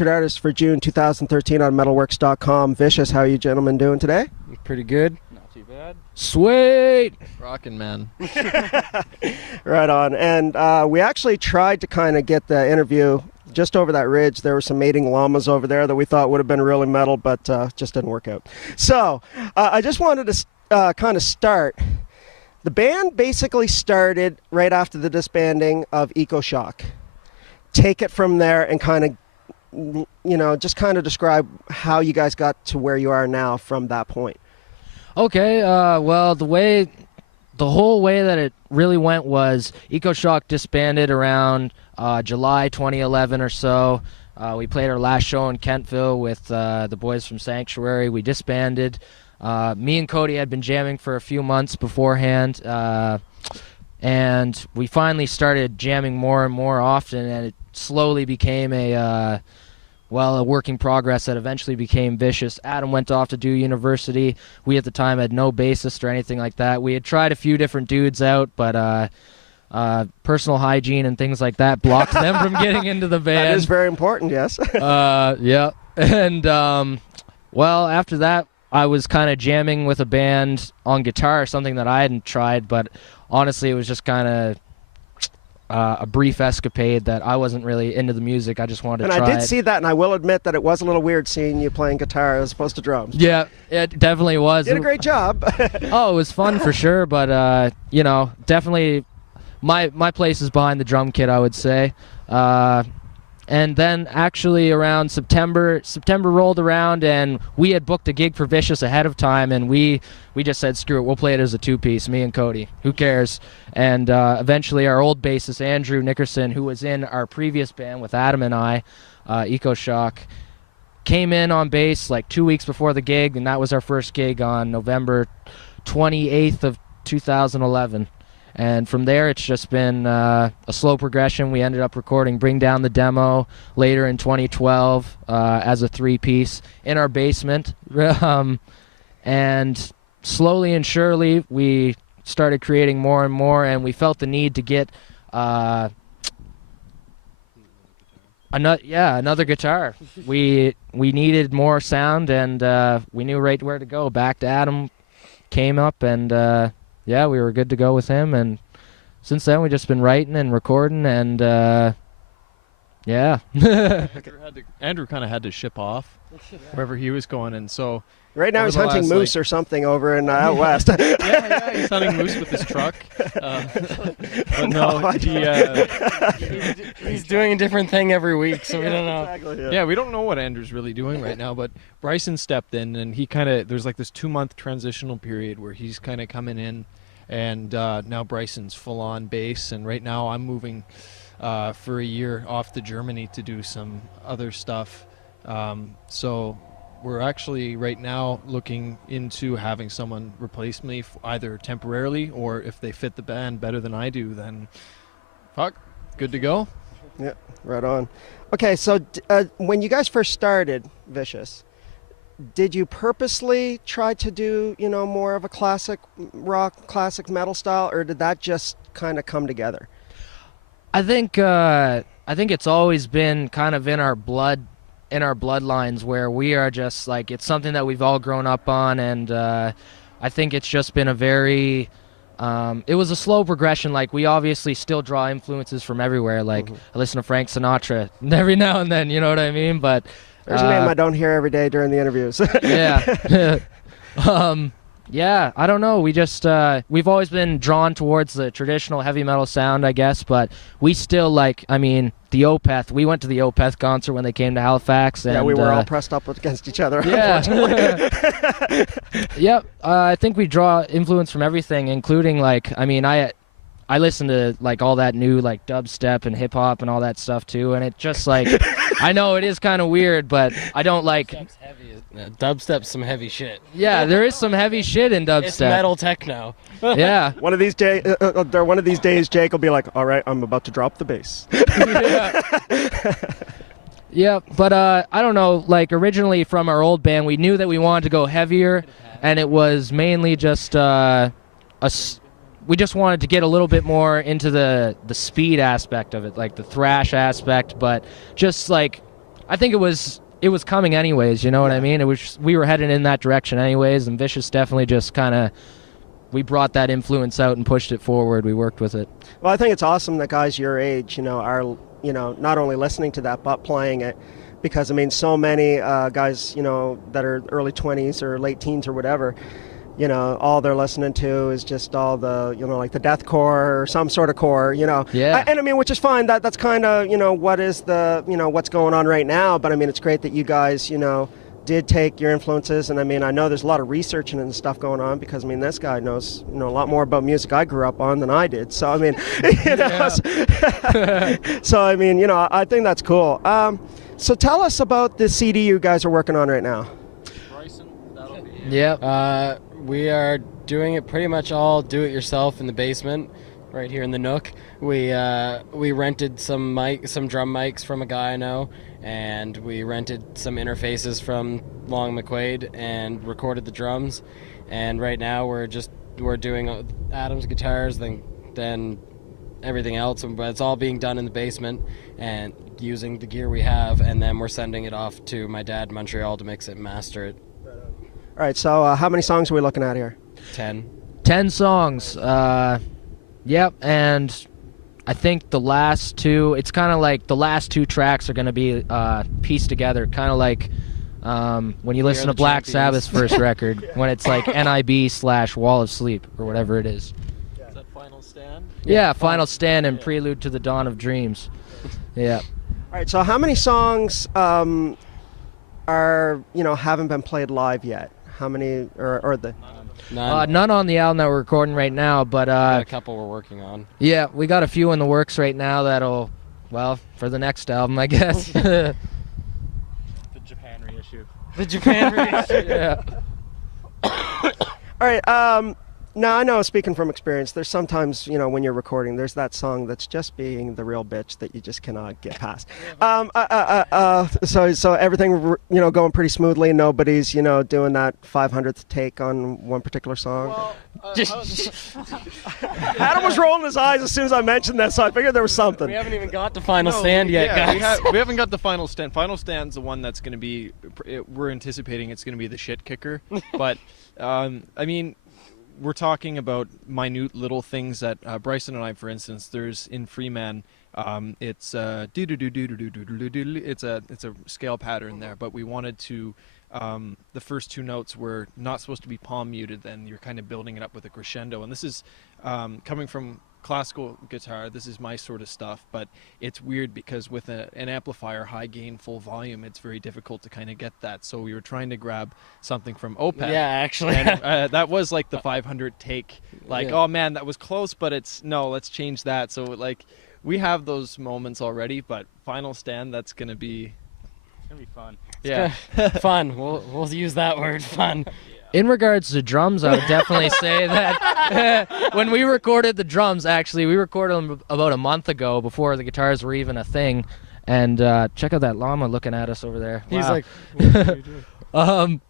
featured artist for June 2013 on Mettalworx.com. Vicious, how are you gentlemen doing today? Pretty good. Not too bad. Sweet! Rockin', man. Right on. And we actually tried to kind of get the interview just over that ridge. There were some mating llamas over there that we thought would have been really metal, but just didn't work out. So I just wanted to kind of start. The band basically started right after the disbanding of EcoShock. Take it from there and kind of, you know, just kind of describe how you guys got to where you are now from that point. Okay, well, the whole way that it really went was EcoShock disbanded around July 2011 or so. We played our last show in Kentville with the boys from Sanctuary. We disbanded. Me and Cody had been jamming for a few months beforehand, and we finally started jamming more and more often, and it slowly became a work in progress that eventually became Vicious. Adam went off to do university. We at the time had no bassist or anything like that. We had tried a few different dudes out, but personal hygiene and things like that blocked them from getting into the band. That is very important, yes. Yeah. And, well, after that, I was kind of jamming with a band on guitar, something that I hadn't tried, but honestly, it was just kind of a brief escapade that I wasn't really into the music. I just wanted to try it. And I did see that, and I will admit that it was a little weird seeing you playing guitar as opposed to drums. Yeah, it definitely was. You did a great job. Oh, it was fun for sure, but, you know, definitely my place is behind the drum kit, I would say. And then actually around September rolled around, and we had booked a gig for Vicious ahead of time, and we just said, screw it, we'll play it as a two-piece, me and Cody. Who cares? And eventually our old bassist, Andrew Nickerson, who was in our previous band with Adam and I, EcoShock, came in on bass like 2 weeks before the gig, and that was our first gig on November 28th of 2011. And from there, it's just been a slow progression. We ended up recording Bring Down the Demo later in 2012 as a three-piece in our basement. And slowly and surely, we started creating more and more, and we felt the need to get another guitar. We needed more sound, and we knew right where to go. Back to Adam came up, and yeah, we were good to go with him, and since then we've just been writing and recording, and yeah. Andrew kind of had to ship off wherever he was going, and so right now he's hunting moose or something over in out west. yeah, he's hunting moose with his truck. But no, he's doing a different thing every week, so we don't know. Exactly, yeah, we don't know what Andrew's really doing right now, but Bryson stepped in, and he there's like this 2-month transitional period where he's kind of coming in, and now Bryson's full on bass, and right now I'm moving for a year off to Germany to do some other stuff. So we're actually right now looking into having someone replace me either temporarily, or if they fit the band better than I do, then fuck, good to go. Yeah, right on. Okay, so when you guys first started Vicious, did you purposely try to do, you know, more of a classic rock, classic metal style, or did that just kind of come together? I think it's always been kind of in our bloodlines, where we are just like, it's something that we've all grown up on, and I think it's just been a very it was a slow progression. Like, we obviously still draw influences from everywhere. Like, I listen to Frank Sinatra every now and then, you know what I mean? But there's a name I don't hear every day during the interviews. Yeah. Yeah, I don't know. We just we've always been drawn towards the traditional heavy metal sound, I guess, but we still like, I mean, the Opeth. We went to the Opeth concert when they came to Halifax, and yeah, we were all pressed up against each other. Yeah. Yep. I think we draw influence from everything, including, like, I mean, I listen to like all that new like dubstep and hip hop and all that stuff too, and it just like I know it is kind of weird, but I don't like. Dubstep's some heavy shit. Yeah, there is some heavy shit in dubstep. It's metal techno. Yeah. One of these days, Jake will be like, "All right, I'm about to drop the bass." Yeah. Yeah, but I don't know. Like, originally from our old band, we knew that we wanted to go heavier, and it was mainly just we just wanted to get a little bit more into the speed aspect of it, like the thrash aspect, but just like I think it was coming anyways. You know what I mean? We were heading in that direction anyways, and Vicious definitely just kind of. We brought that influence out and pushed it forward. We worked with it. Well, I think it's awesome that guys your age, are, not only listening to that, but playing it. Because, I mean, so many guys, that are early 20s or late teens or whatever, all they're listening to is just all the, like the deathcore or some sort of core, Yeah. And I mean, which is fine. That's kind of, what is the, what's going on right now. But, I mean, it's great that you guys, did take your influences, and I mean, I know there's a lot of researching and stuff going on because I mean, this guy knows a lot more about music I grew up on than I did. So I mean, so I mean, I think that's cool. So tell us about the CD you guys are working on right now. Bryson, that'll be Yeah. We are doing it pretty much all do-it-yourself in the basement, right here in the Nook. We rented some drum mics from a guy I know, and we rented some interfaces from Long McQuaid and recorded the drums. And right now we're doing Adam's guitars, then everything else, but it's all being done in the basement and using the gear we have, and then we're sending it off to my dad in Montreal to mix it and master it. All right, so how many songs are we looking at here? 10 songs. Yep, and I think the last two, it's kind of like the last two tracks are going to be pieced together, kind of like when you listen to Black Sabbath's first record, when it's like NIB/Wall of Sleep, or whatever it is. Is that Final Stand? Yeah, Final Stand and Prelude to the Dawn of Dreams. Yeah. All right, so how many songs are, haven't been played live yet? How many, or the... None on the album that we're recording right now, but got a couple we're working on. yeah, we got a few in the works right now that'll, well, for the next album, I guess. The Japan reissue. The Japan reissue. Yeah. All right, now I know, speaking from experience, there's sometimes, when you're recording, there's that song that's just being the real bitch that you just cannot get past. So everything, going pretty smoothly. Nobody's, doing that 500th take on one particular song. Well, Adam was rolling his eyes as soon as I mentioned that, so I figured there was something. We haven't even got to Final Stand yet, guys. We haven't got the Final Stand. Final Stand's the one that's going to be, we're anticipating it's going to be the shit kicker. But, I mean, we're talking about minute little things that Bryson and I, for instance, there's in Freeman, it's it's a scale pattern there, but we wanted to, the first two notes were not supposed to be palm muted, then you're kind of building it up with a crescendo, and this is coming from classical guitar, this is my sort of stuff, but it's weird because with an amplifier, high gain, full volume, it's very difficult to kind of get that. So we were trying to grab something from Opeth. Yeah, actually. And, that was like the 500 take, like, Yeah. oh man, that was close, but let's change that. So like, we have those moments already, but Final Stand, that's going to be... It's gonna be fun. Yeah. Fun. We'll use that word, fun. In regards to drums, I would definitely say that when we recorded the drums, actually, we recorded them about a month ago before the guitars were even a thing. And check out that llama looking at us over there. He's Wow. like, what are you doing?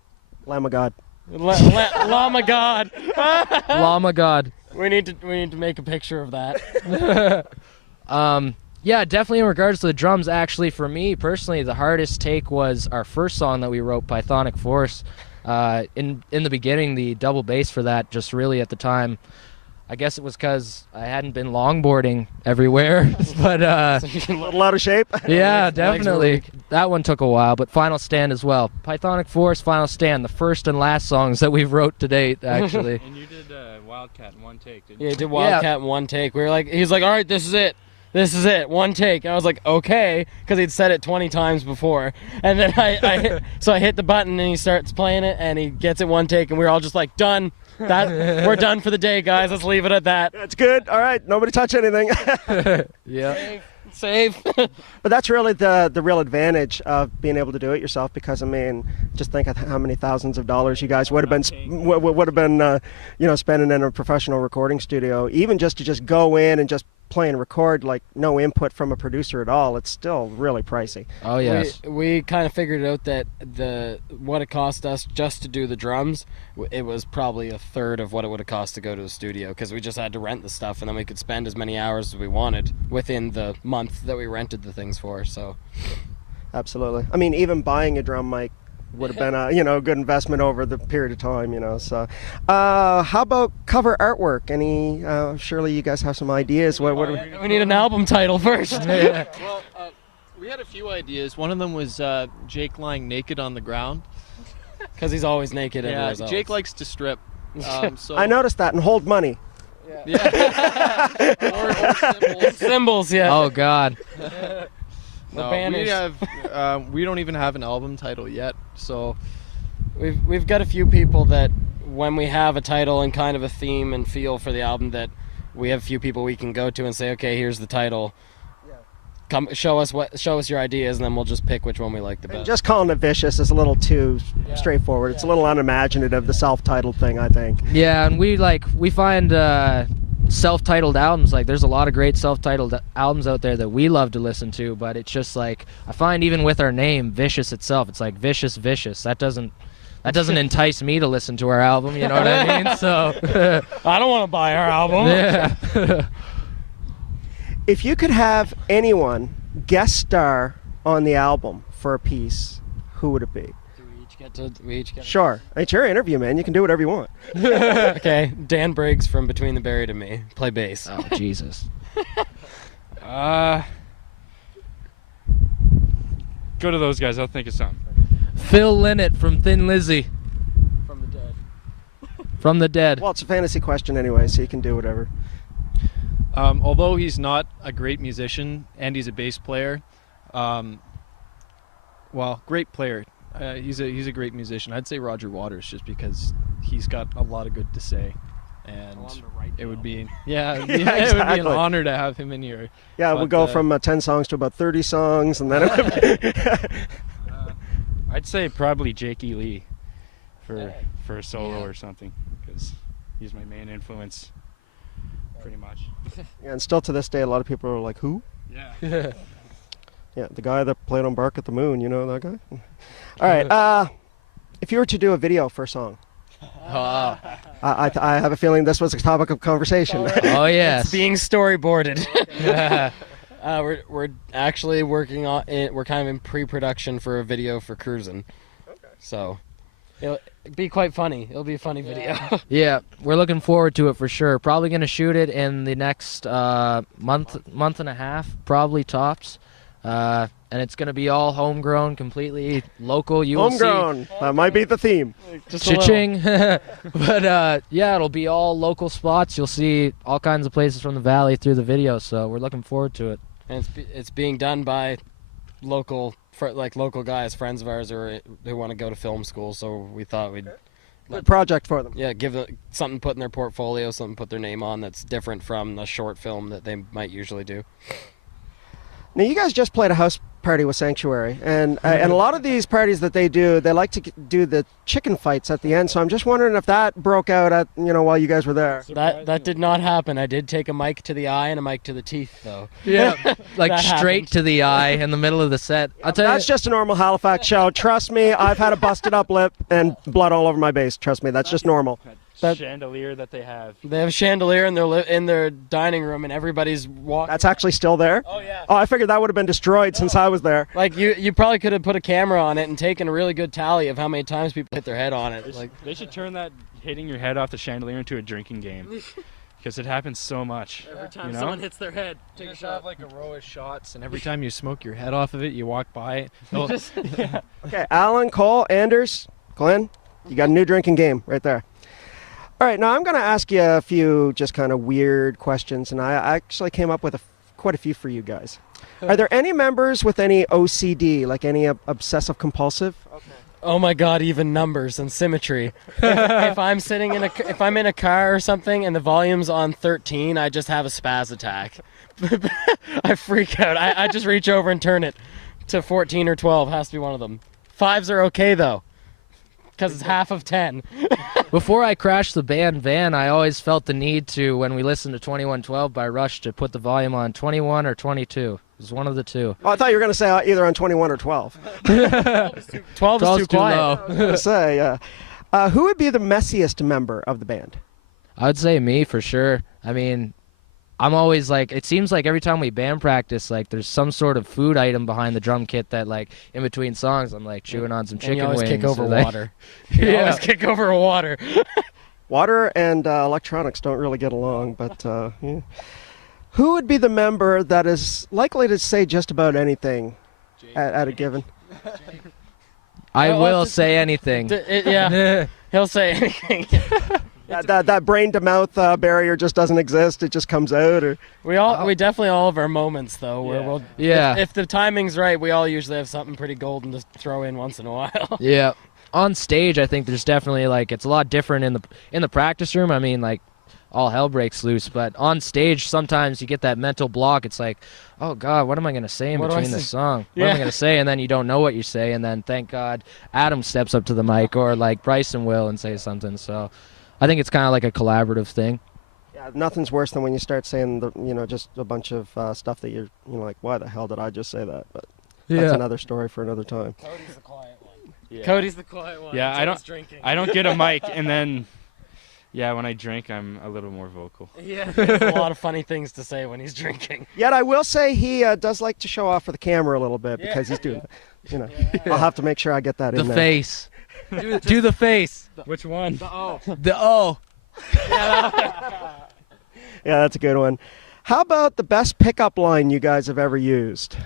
Lamb of God. Llama God. Llama God. We need to make a picture of that. Yeah, definitely in regards to the drums, actually, for me personally, the hardest take was our first song that we wrote, Pythonic Force. In the beginning, the double bass for that, just really at the time, I guess it was because I hadn't been longboarding everywhere, but A little out of shape. yeah, Legs were definitely. weak. That one took a while, but Final Stand as well. Pythonic Force, Final Stand, the first and last songs that we've wrote to date, actually. And you did Wildcat in one take, didn't Yeah, you? he did Wildcat in one take. He's like, all right, this is it. This is it, one take. I was like, okay, because he'd said it 20 times before. And then I hit the button and he starts playing it and he gets it one take and we're all just like, done. We're done for the day, guys. Let's leave it at that. That's good. All right, nobody touch anything. Yeah. Save. But that's really the real advantage of being able to do it yourself, because I mean, just think of how many thousands of dollars you guys would have been spending in a professional recording studio, even just to just go in and just play and record, like no input from a producer at all. It's still really pricey. Oh, yes. We kind of figured out that what it cost us just to do the drums, it was probably a third of what it would have cost to go to the studio, because we just had to rent the stuff and then we could spend as many hours as we wanted within the month that we rented the things for. So Absolutely. I mean, even buying a drum mic would have been a good investment over the period of time. So, how about cover artwork? Any? Surely you guys have some ideas. What do We need an album title first. Well, we had a few ideas. One of them was Jake lying naked on the ground. Because he's always naked everywhere else. Jake likes to strip. So I noticed that and hold money. Yeah. or Symbols, yeah. Oh God. No, banners. we don't even have an album title yet. So We've got a few people that when we have a title and kind of a theme and feel for the album, that we have a few people we can go to and say, okay, here's the title. Come show us your ideas, and then we'll just pick which one we like the best. Just calling it Vicious is a little too straightforward. It's a little unimaginative, the self-titled thing, I think. Yeah, and we find self-titled albums, like there's a lot of great self-titled albums out there that we love to listen to, but it's just like I find even with our name Vicious itself, it's like vicious that doesn't entice me to listen to our album, you know what I mean? So I don't want to buy our album. yeah. If you could have anyone guest star on the album for a piece, who would it be? We each get Sure. It's your interview, man. You can do whatever you want. Okay, Dan Briggs from Between the Buried and Me. Play bass. Oh Jesus. Go to those guys. I'll think of something. Phil Lynott from Thin Lizzy. From the dead. From the Dead. Well, it's a fantasy question anyway, so you can do whatever. although he's not a great musician and he's a bass player, great player. He's a great musician. I'd say Roger Waters, just because he's got a lot of good to say, and it would be it would be an honor to have him in here. Yeah, we'll go from 10 songs to about 30 songs, and then it would be I'd say probably Jake E. Lee for a solo or something, because he's my main influence, pretty much. Yeah, and still to this day, a lot of people are like, who? Yeah. Yeah, the guy that played on Bark at the Moon, you know that guy? All right, if you were to do a video for a song, I have a feeling this was a topic of conversation. Oh yes. It's being storyboarded. We're actually working on it. We're kind of in pre-production for a video for Cruisin'. Okay. So it'll be quite funny. It'll be a funny video. Yeah, we're looking forward to it for sure. Probably going to shoot it in the next month and a half, probably tops. And it's going to be all homegrown, completely local. You will Homegrown. That might be the theme. Just see cha-ching. But yeah, it'll be all local spots. You'll see all kinds of places from the valley through the video, so we're looking forward to it. And it's being done by local guys, friends of ours who want to go to film school. So we thought we'd Good project for them. give them something put in their portfolio, something put their name on that's different from the short film that they might usually do. Now, you guys just played a house party with Sanctuary, and a lot of these parties that they do, they like to do the chicken fights at the end. So I'm just wondering if that broke out while you guys were there. That did not happen. I did take a mic to the eye and a mic to the teeth, though. Yeah, like That straight happened. to the eye in the middle of the set. I'll tell That's you. just a normal Halifax show. Trust me, I've had a busted up lip and blood all over my bass. Trust me, that's just normal. That chandelier that they have. They have a chandelier in their dining room, and everybody's walking. That's actually still there? Oh yeah. Oh, I figured that would have been destroyed since I was there. Like you probably could have put a camera on it and taken a really good tally of how many times people hit their head on it. Like They should turn that hitting your head off the chandelier into a drinking game, because it happens so much. every time You know? someone hits their head, You take a just have shot. like a row of shots, and every time you smoke your head off of it, you walk by it. Okay, Alan, Cole, Anders, Glenn, you got a new drinking game right there. All right, now I'm going to ask you a few just kind of weird questions, and I actually came up with quite a few for you guys. Are there any members with any OCD, like any obsessive compulsive? Oh my God! Even numbers and symmetry. If I'm sitting if I'm in a car or something and the volume's on 13, I just have a spaz attack. I freak out. I just reach over and turn it to 14 or 12. Has to be one of them. 5s are okay though, because it's half of 10. Before I crashed the band van, I always felt the need to, when we listened to 2112 by Rush, to put the volume on 21 or 22. It was one of the two. Oh, I thought you were going to say either on 21 or 12. 12 is too 12's too quiet. low. I was going to say, yeah. Who would be the messiest member of the band? I would say me for sure. I mean, I'm always like, it seems like every time we band practice, like there's some sort of food item behind the drum kit that like in between songs I'm like chewing on some chicken you always wings. kick over or, like- water. You always kick over water. Water and electronics don't really get along, but yeah. Who would be the member that is likely to say just about anything at a given? I Well, will just- say anything. Yeah, he'll say anything. That brain to mouth barrier just doesn't exist. It just comes out. Or We definitely all have our moments though, where we'll Yeah. if the timing's right, we all usually have something pretty golden to throw in once in a while. Yeah. On stage, I think there's definitely like it's a lot different in the practice room. I mean, like all hell breaks loose, but on stage sometimes you get that mental block. It's like, oh God, what am I gonna say in What do I between this say? song? What am I gonna say? And then you don't know what you say, and then thank God Adam steps up to the mic or like Bryson will and say something. So I think it's kind of like a collaborative thing. yeah, nothing's worse than when you start saying just a bunch of stuff that you're like, why the hell did I just say that? But that's another story for another time. Cody's the quiet one. Yeah. Cody's the quiet one. Yeah, until I don't- he's drinking. I don't get a mic, and then, yeah, when I drink, I'm a little more vocal. Yeah, he has a lot of funny things to say when he's drinking. Yet I will say he does like to show off for the camera a little bit because he's doing, I'll have to make sure I get that The in there. face. Do the face. Which one? The O. Yeah, that's a good one. How about the best pickup line you guys have ever used?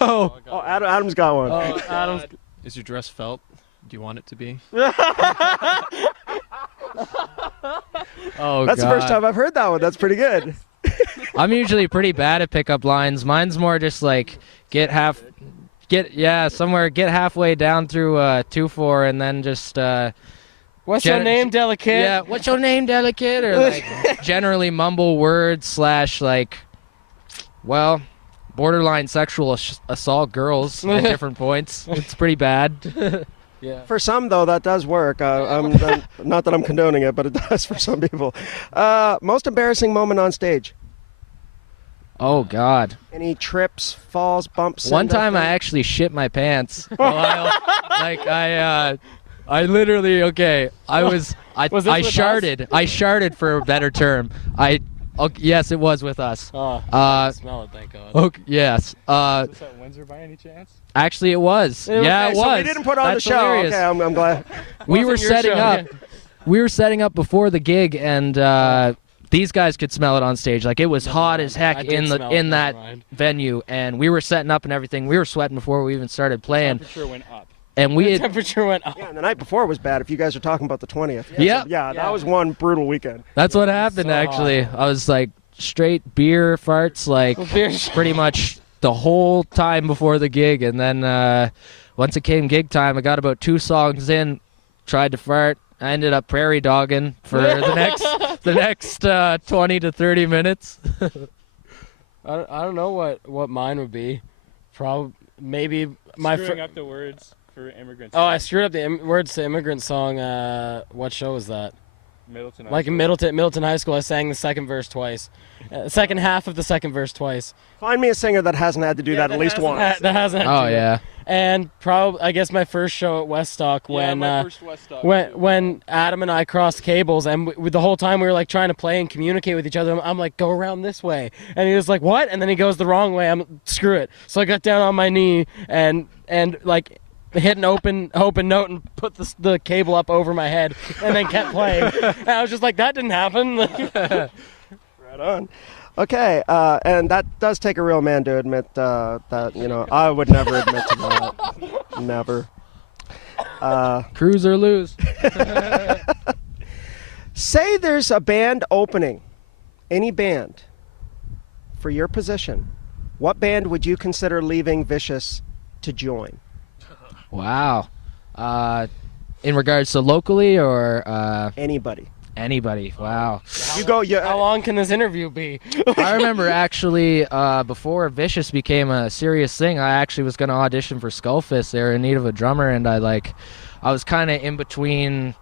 Oh. Oh, Adam's got one. Oh, Adam's. Is your dress felt? Do you want it to be? Oh, That's the first God. time I've heard that one. That's pretty good. I'm usually pretty bad at pickup lines. Mine's more just like get halfway down through 2/4 and then just What's your name, delicate? yeah, what's your name, delicate? Or like generally mumble words / like, well, borderline sexual assault girls at different points. It's pretty bad. Yeah. For some, though, that does work. I'm not that I'm condoning it, but it does for some people. Most embarrassing moment on stage? Oh God. Any trips, falls, bumps? One time I actually shit my pants. While, like I literally I Was this with sharted. I sharted for a better term. Yes, it was with us. Oh, I smell it, thank God. Okay, yes. Is this at Windsor by any chance? Actually, it was. Yeah, it was. So we didn't put on That's the show. hilarious. Okay, I'm glad. We were Wasn't your setting show, up. yeah. We were setting up before the gig, and these guys could smell it on stage. Like it was hot as I heck did in smell it, that never mind. venue, and we were setting up and everything. We were sweating before we even started playing, Temperature went up. and we The had. temperature went up. Yeah, and the night before was bad. If you guys are talking about the 20th. Yep. Yeah, that was one brutal weekend. That's what happened. So Actually, hot. I was like straight beer farts, like pretty much the whole time before the gig, and then once it came gig time, I got about 2 songs in, tried to fart. I ended up prairie dogging for the next 20 to 30 minutes. I don't know what mine would be. Maybe Screwing up the words for immigrants. Oh, I screwed up the words to Immigrant Song. What show was that? Middleton. Like in Middleton High School, I sang the second verse twice. Second half of the second verse twice. Find me a singer that hasn't had to do that at least once. That hasn't. Oh yeah. And I guess my first show at Weststock when Adam and I crossed cables, and the whole time we were like trying to play and communicate with each other. I'm like, go around this way, and he was like, what? And then he goes the wrong way. Screw it. So I got down on my knee and like hit an open note and put the cable up over my head, and then kept playing. And I was just like, that didn't happen. Right on. Okay, and that does take a real man to admit that, I would never admit to that. Never. Cruise or lose. Say there's a band opening, any band, for your position. What band would you consider leaving Vicious to join? Wow. In regards to locally or Anybody. anybody? Wow. You go. How long can this interview be? I remember actually before Vicious became a serious thing, I actually was going to audition for Skullfist. They were in need of a drummer, and I was kind of in between.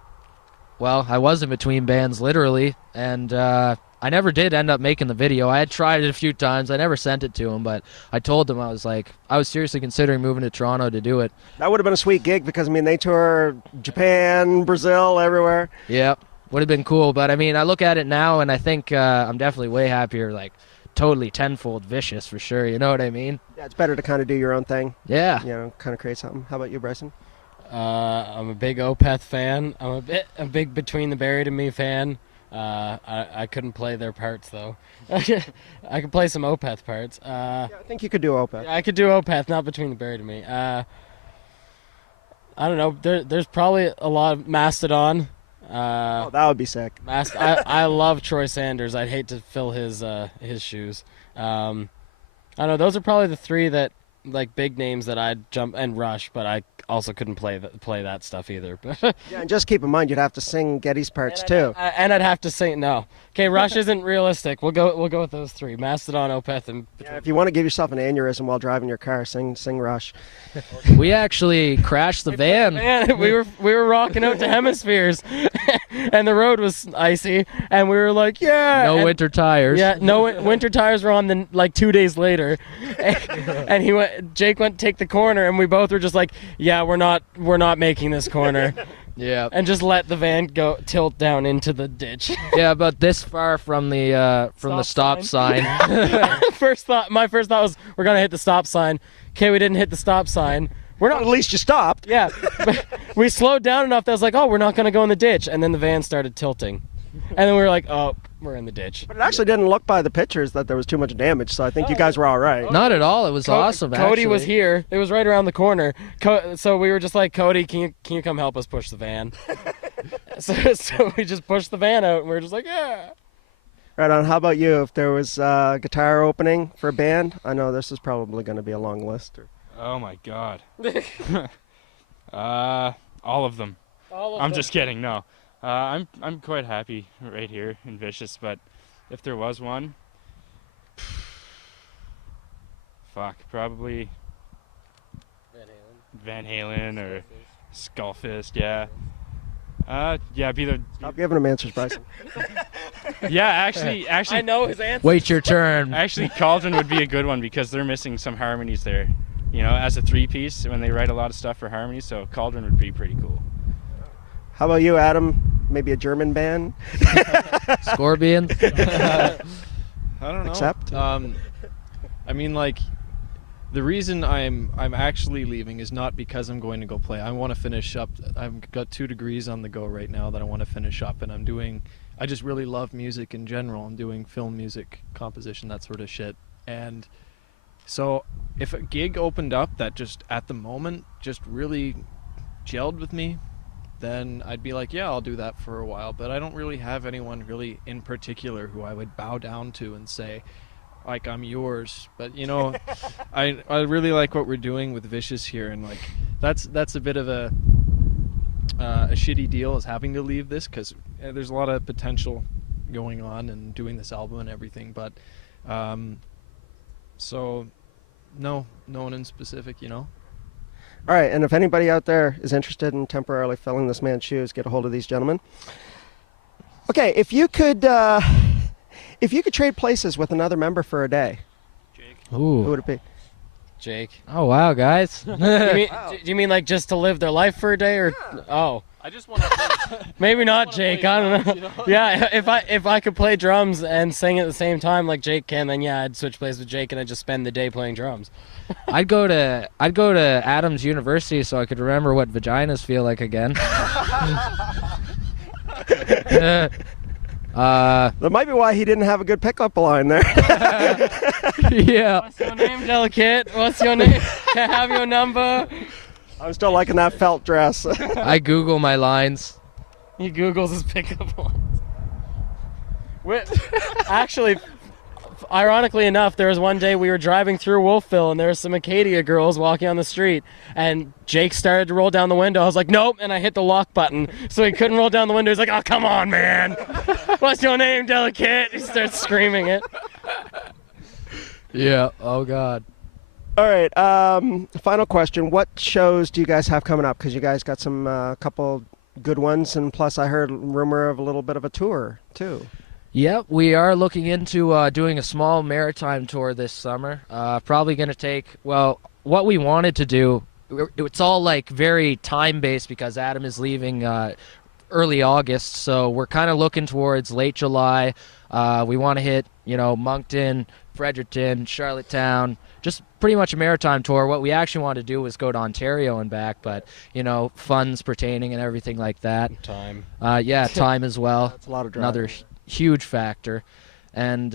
Well, I was in between bands literally, and I never did end up making the video. I had tried it a few times. I never sent it to him, but I told him I was seriously considering moving to Toronto to do it. That would have been a sweet gig because they tour Japan, Brazil, everywhere. Yep. would have been cool. But I mean, I look at it now, and I think I'm definitely way happier. Like, totally tenfold Vicious for sure. You know what I mean? Yeah, it's better to kind of do your own thing. Yeah. You know, kind of create something. How about you, Bryson? I'm a big Opeth fan. I'm a big Between the Buried and Me fan. I couldn't play their parts though. I could play some Opeth parts. Yeah, I think you could do Opeth. I could do Opeth, not Between the Buried and Me. I don't know. There's probably a lot of Mastodon. Oh, that would be sick. I love Troy Sanders. I'd hate to fill his shoes. I don't know. Those are probably the three that like big names that I'd jump and Rush, but I also couldn't play that stuff either. Yeah, and just keep in mind you'd have to sing Getty's parts too. And I'd have to sing no. Okay, Rush isn't realistic. We'll go with those three: Mastodon, Opeth, and. Yeah, if you want to give yourself an aneurysm while driving your car, sing Rush. We actually crashed the van. Man, we were rocking out to Hemispheres, and the road was icy, and we were like, yeah. No winter tires. Yeah, no winter tires were on like 2 days later, and Jake went to take the corner, and we both were just like, yeah, we're not making this corner. Yeah. And just let the van go tilt down into the ditch. Yeah, about this far from the stop sign. My first thought was we're gonna hit the stop sign. Okay, we didn't hit the stop sign. We're not. At least you stopped. Yeah, but we slowed down enough that I was like, oh, we're not gonna go in the ditch, and then the van started tilting, and then we were like, oh, we're in the ditch. But it actually didn't look by the pictures that there was too much damage, so I think you guys were all right. Not at all. It was awesome. Cody actually. was here. It was right around the corner. So we were just like, Cody, can you come help us push the van? so we just pushed the van out, and we were just like, yeah. Right on. How about you? If there was a guitar opening for a band, I know this is probably going to be a long list. Oh my God. All of them. I'm just kidding. No. I'm quite happy right here in Vicious, but if there was one, probably Van Halen or Skullfist, yeah. Yeah, be the. Stop giving him answers, Bryson. Yeah, actually, I know his answer. Wait your turn. Actually, Cauldron would be a good one because they're missing some harmonies there. You know, as a three-piece, when they write a lot of stuff for harmonies, so Cauldron would be pretty cool. How about you, Adam? Maybe a German band? Scorpion. I don't know. Accept? I mean, like, the reason I'm actually leaving is not because I'm going to go play. I want to finish up. I've got 2 degrees on the go right now that I want to finish up, and I just really love music in general. I'm doing film music, composition, that sort of shit. And so if a gig opened up that just at the moment just really gelled with me, then I'd be like, yeah, I'll do that for a while. But I don't really have anyone really in particular who I would bow down to and say, like, I'm yours. But, you know, I really like what we're doing with Vicious here, and like that's a bit of a shitty deal is having to leave this, because there's a lot of potential going on and doing this album and everything. But so no one in specific, you know. All right, and if anybody out there is interested in temporarily filling this man's shoes, get a hold of these gentlemen. Okay, if you could trade places with another member for a day, Ooh. who would it be? Jake. Oh wow, guys. Do you mean like just to live their life for a day, or oh? I just want to. Maybe not Jake. I don't know. Drums, you know? Yeah, if I could play drums and sing at the same time like Jake can, then yeah, I'd switch places with Jake and I'd just spend the day playing drums. I'd go to Adams University so I could remember what vaginas feel like again. That might be why he didn't have a good pickup line there. Yeah. What's your name, Delicate? What's your name? Can I have your number? I'm still liking that felt dress. I Google my lines. He Googles his pickup lines. Actually, ironically enough, there was one day we were driving through Wolfville and there were some Acadia girls walking on the street, and Jake started to roll down the window. I was like, nope, and I hit the lock button so he couldn't roll down the window. He's like, oh, come on, man. What's your name, Delicate? He starts screaming it. Yeah. Oh God. All right, final question. What shows do you guys have coming up? Because you guys got some couple good ones, and plus I heard rumor of a little bit of a tour, too. Yep, we are looking into doing a small maritime tour this summer. Probably going to take, well, what we wanted to do, it's all like very time-based because Adam is leaving early August, so we're kind of looking towards late July. We want to hit, Moncton, Fredericton, Charlottetown, just pretty much a maritime tour. What we actually want to do is go to Ontario and back, but, funds pertaining and everything like that. Time. Time as well. That's a lot of driving. Another huge factor. And,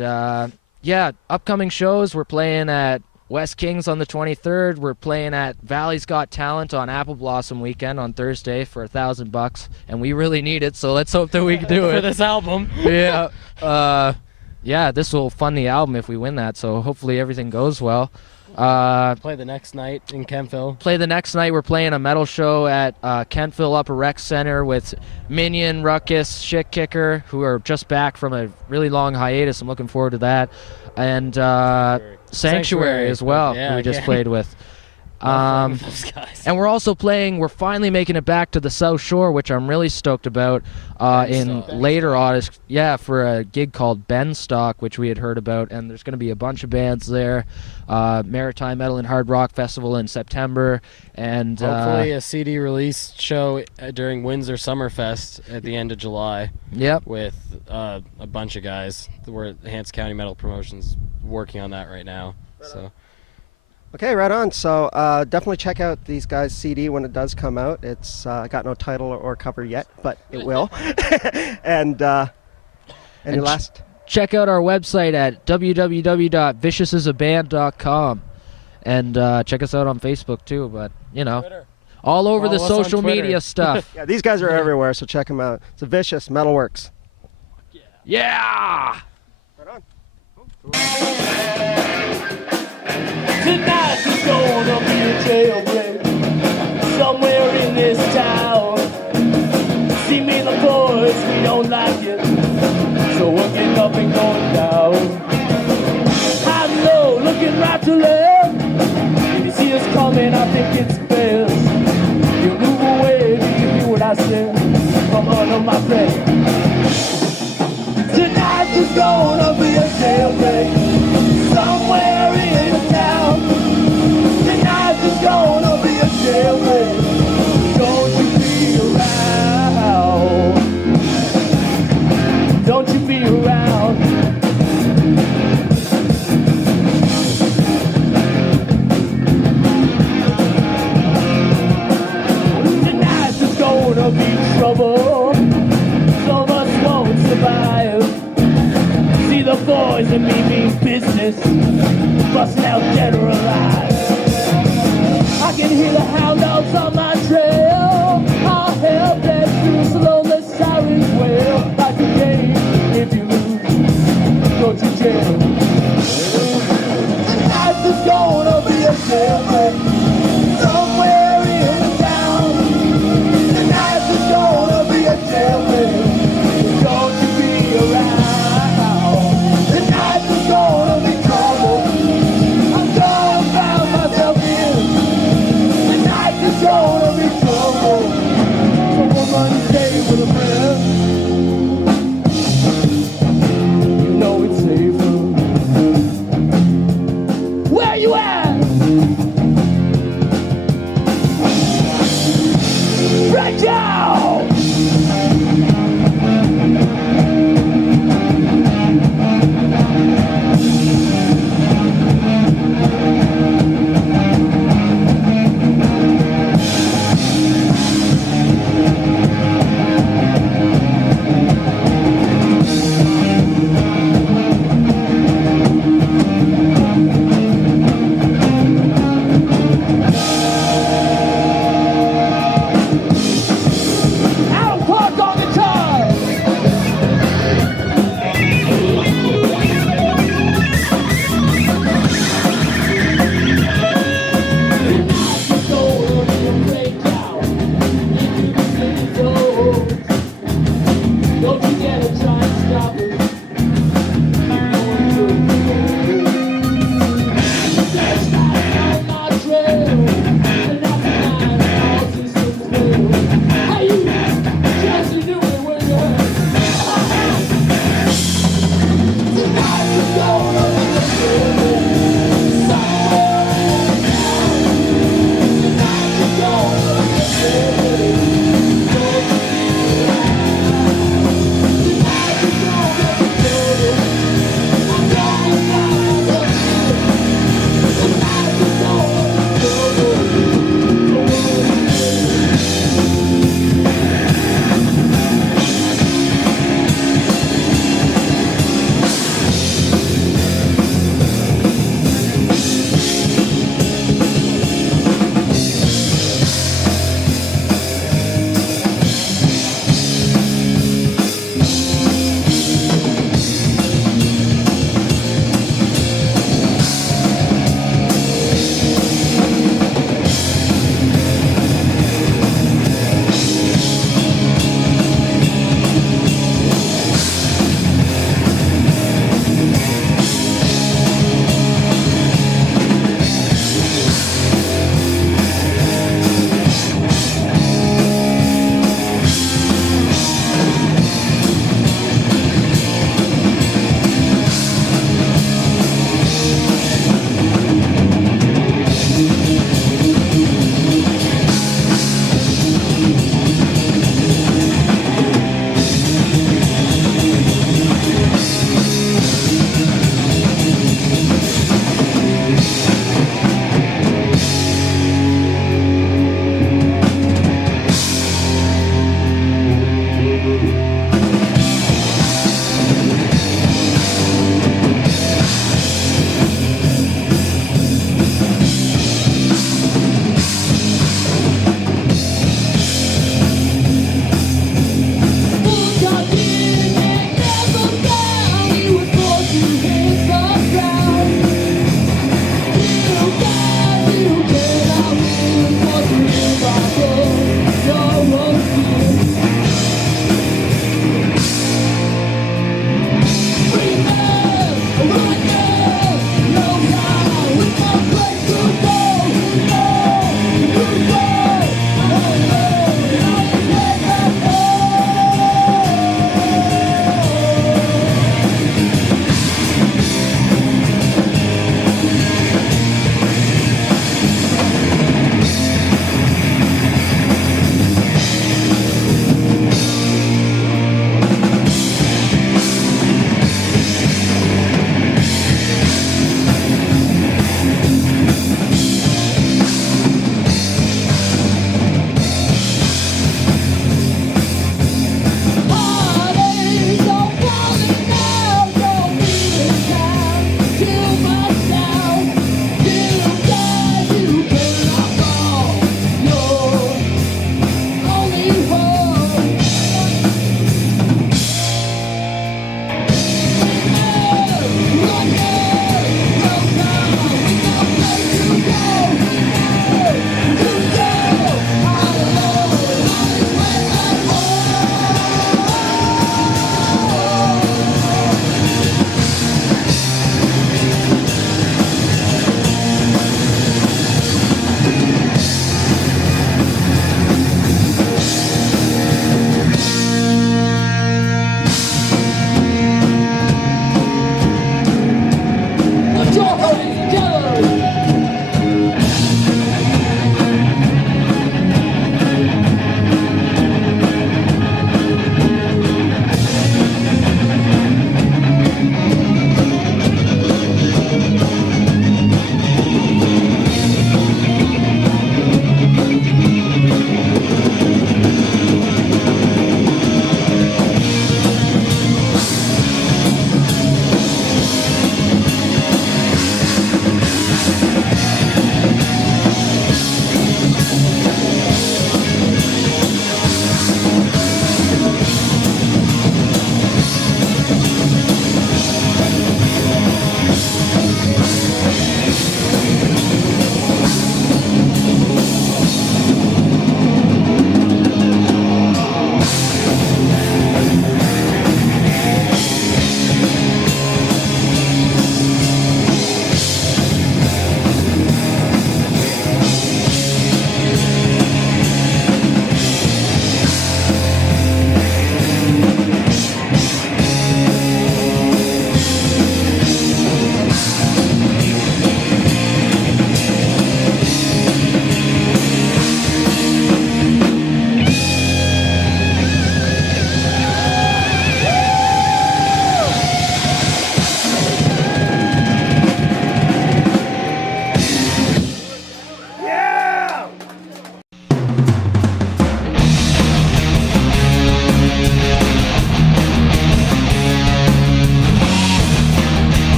upcoming shows, we're playing at West Kings on the 23rd. We're playing at Valley's Got Talent on Apple Blossom weekend on Thursday for $1,000, and we really need it, so let's hope that we can do it. For this album. Yeah. This will fund the album if we win that, so hopefully everything goes well. Play the next night in Kentville. We're playing a metal show at Kentville Upper Rec Center with Minion, Ruckus, Shit Kicker, who are just back from a really long hiatus. I'm looking forward to that. And Sanctuary as well, who we just played with. Those guys. And we're finally making it back to the South Shore, which I'm really stoked about in later August. Yeah, for a gig called Benstock, which we had heard about. And there's going to be a bunch of bands there. Maritime Metal and Hard Rock Festival in September. And hopefully a CD release show during Windsor Summerfest at the end of July. Yep. With a bunch of guys. We're Hants County Metal Promotions working on that right now. So. Okay, right on. So definitely check out these guys' CD when it does come out. It's got no title or cover yet, but it will. And any last? Check out our website at www.viciousisaband.com. And check us out on Facebook too, but, Twitter. all over the Follow us on social Twitter. media stuff. Yeah, these guys are everywhere, so check them out. It's a Vicious Mettalworx. Yeah! Right on. Tonight is gonna be a jailbreak somewhere in this town. See me and the boys, we don't like it, so we're getting up and going down. I'm low, looking right to left. If you see us coming, I think it's best you move away. Do you hear what I said? Come under my breath. Tonight is gonna be a jailbreak somewhere in the town. Tonight is gonna be a jailbreak. Don't you be around. Don't you be around. Tonight is gonna be trouble. Some of us won't survive. See the boys and me mean business, busting out dead or alive. I can hear the hound dogs on my trail.